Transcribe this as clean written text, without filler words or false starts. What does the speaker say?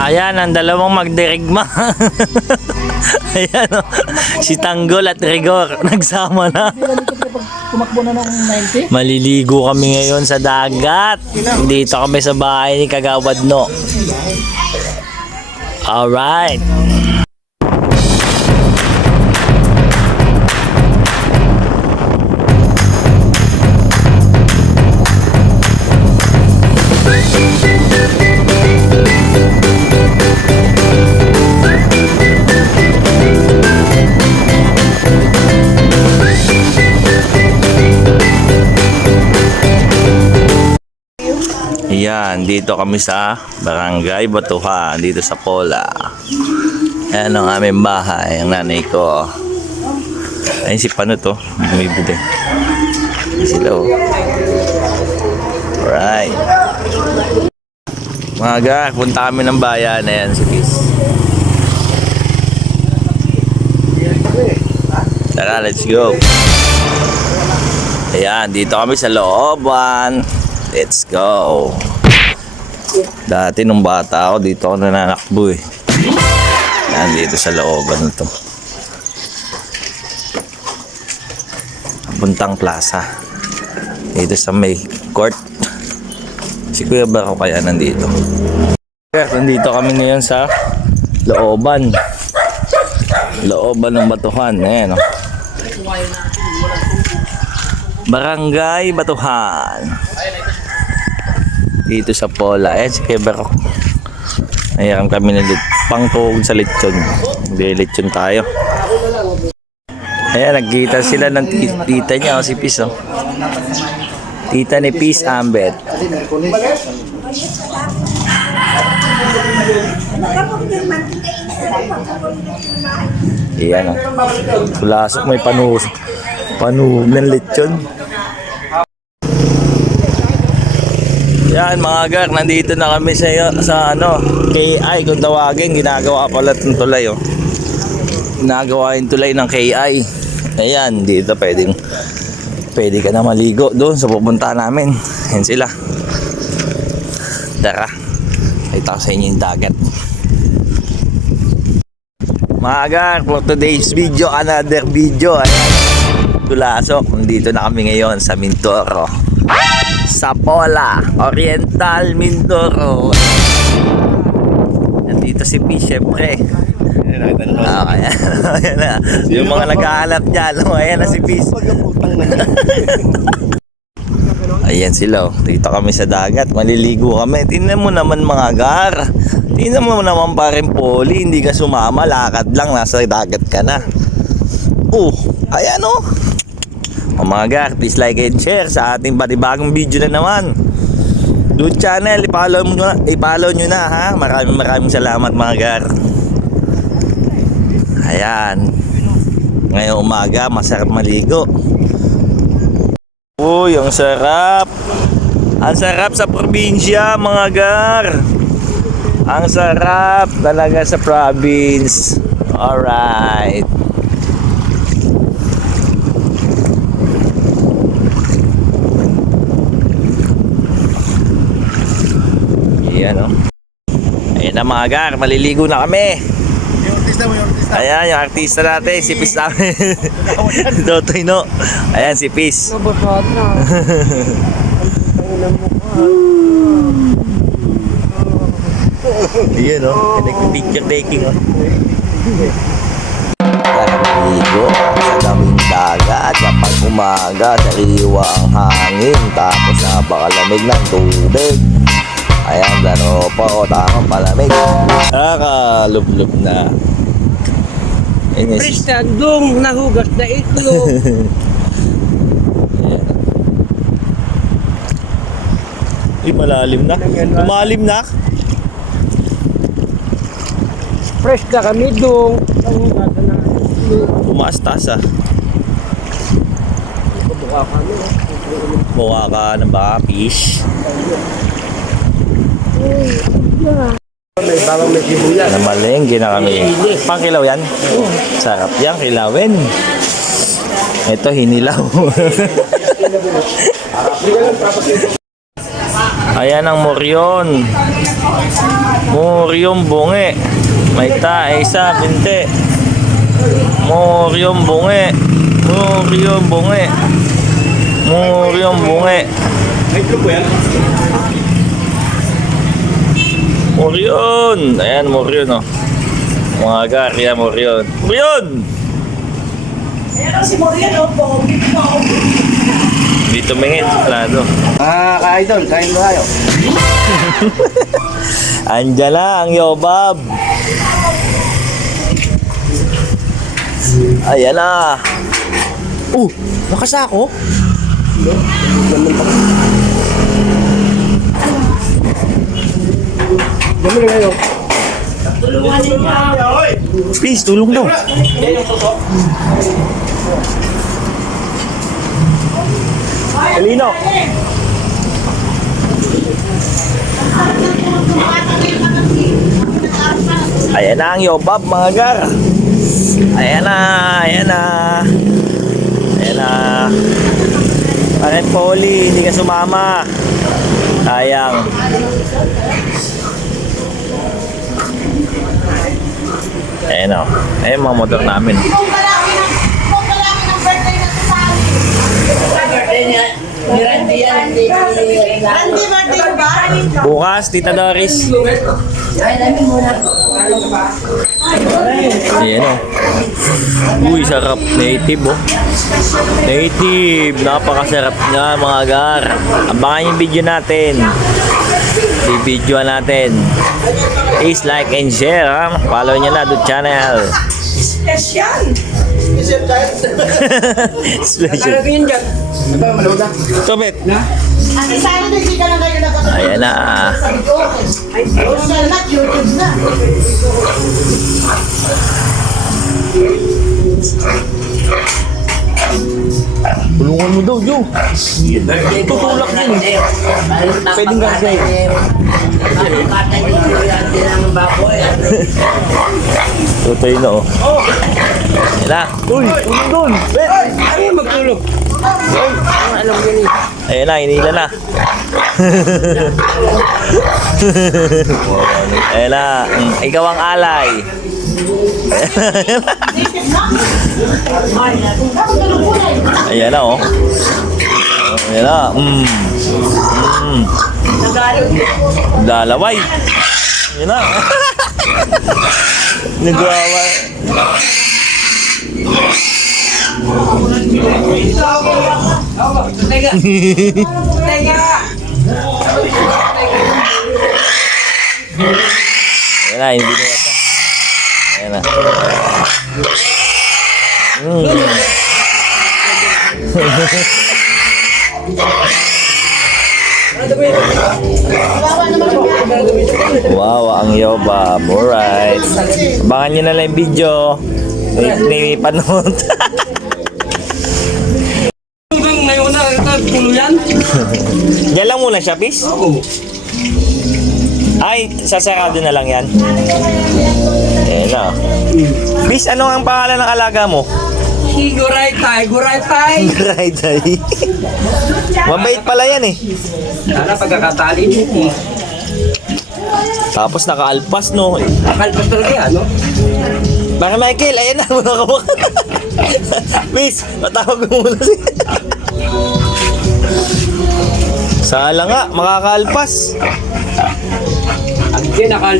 Ayan, ang dalawang magdirigma. Ayan, oh. Si Tanggol at Rigor nagsama na. Tumakbo na ng 90. Maliligo kami ngayon sa dagat. Dito kami sa bahay ni Kagawad No. Alright. Yan, dito kami sa Barangay Batuhan, dito sa Pola. Ayan ang aming bahay, ang nanay ko. Ayun si Pano to, bumibili. Sila oh. Alright. Mga ga, punta kami ng bayan. Ayan si Peace. Tara, let's go. Ayan, dito kami sa looban. Let's go. Dati nung bata ako, dito ako nananakbo eh. Yan, dito sa looban nito. Puntang plaza. Dito sa may court. Si Kuya Baro kaya nandito. Nandito kami ngayon sa looban. Looban ng Batuhan. Ayan o. Barangay Batuhan. Dito sa Pola. Ayan si Kuya Baro. Ayan kami na pangtuhog sa lechon. Hindi lechon tayo. Ayan, nagkita sila ng tita niya, si Peace, oh. Tita ni Peace Ambet. Ayan, oh. Pulasok, may panuhog ng lechon. Yan mga gar, nandito na kami sa ano, KI kung tawagin, ginagawa pala itong tulay, oh. Ginagawa yung tulay ng KI. Ayan, dito pwede ka na maligo doon sa pupunta namin. Ayan sila. Tara, ito sa inyo yung dagat. Mga gar, for today's video, another video. Ayan, tulasok, nandito na kami ngayon sa Mindoro, sa Pola, Oriental Mindoro. Nandito si P, syempre. Okay. Ayan na. Yung mga naghahanap niya, ayan na si Peace. Ayan sila, oh. Dito kami sa dagat, maliligo kami. Tingnan mo naman mga gar. Tingnan mo naman pa rin Poli, hindi ka sumama, lakad lang, nasa dagat ka na. Ayan oh. Mga gar, please like and share sa ating panibagong video na naman. Dude channel, i-follow nyo na ha. Maraming salamat mga gar. Ayan. Ngayong umaga, masarap maligo. Uy, ang sarap. Ang sarap sa probinsya, mga gar. Ang sarap talaga sa province. Alright. Ayan, oh. Ayan na mga gar, maliligo na kami. Ayan, yung artista natin, si Peace namin. Dotoy no. Ayan, si Peace. Ayan, oh. Picture taking, oh. Naligo sa daming dagat kapag umaga, sariwa ang hangin, tapos napakalamig ng tubig. Ayan, gano'n pa o tamang palamig. Nakalublub na. Pristandong nahugas na itlog. Ay, malalim na. Lumalim na. Fresh na kami dong. Nahugas na itlog. Tumaas tasa. Buka kami. Buka ka ng baka fish. May bawang may sibuyas. Namalengke na kami. Pangkilaw yan? Sarap yan, kilawin. Ito, hinilaw. Ayan ang Moryon. Moryon bungi. May tae isa, binti. Moryon bungi. Moryon bungi. Moryon bungi. Moryon. Ayan, Moryon, oh. Mga gar, yan, Moryon. Moryon! Ayan si Morian, oh, pogi mo. Hindi tumingin, plano. Ka-idol, kain mo tayo. Andiyan na ang Yobab. Ayan na. Nakasako? Dami na ngayon. Please, tulong daw. Kalino. Ayan na ang Yobab, mga gar. Ayan na, ayan na. Ayan na. Bakit Polly, hindi ka sumama? Sayang. Ayan o. Ayan mga motor namin. Kung kalaki ng birthday na sa sali. Birthday niya. Ni Randy yan. Randy, birthday ko ba? Bukas, Tita Doris. Ayan o. Uy, sarap. Native oh. Native. Napakasarap nga mga gar. Abangan yung video natin. I-video natin. Please like and share ha. Follow nyo na doon channel. Special. Special. Tumit. Ang isa na hindi ka lang kayo nakakita. Ayan na. Ay, social na, YouTube na. Tulungan mo daw, Joe. Tutulak din. Pwedeng gagay. Tutoy na oh. Ayan na. Uy, tulong doon. Ay, magtulog. Alam mo yun eh. Ayan na, inila na. Ayan na. Ikaw ang alay. Ayan na oh. Ayan na. Dalaway. Ayan na. Nagawa. Ayan na, hindi na wata. Ayan na. Wow, ang Yobab. Alright. Abangan nyo na lang yung video. May panood. Ngayon na, pulo yan? Diyan lang muna siya, Pis? Oo. Ay, sasarado na lang yan. Ayan na. Pis, ano ang pangalan ng alaga mo? Si Guray Tay, Guray Tay. Right, ay. Mabait pala yan eh. Sana pagkakatali mo. Tapos nakaalpas, no? Akalpas talaga yan, no? Baka Michael, ayan na, muna ka mo. Miss, matawag mo muna siya. Sala nga, makakaalpas. Ang ginakal.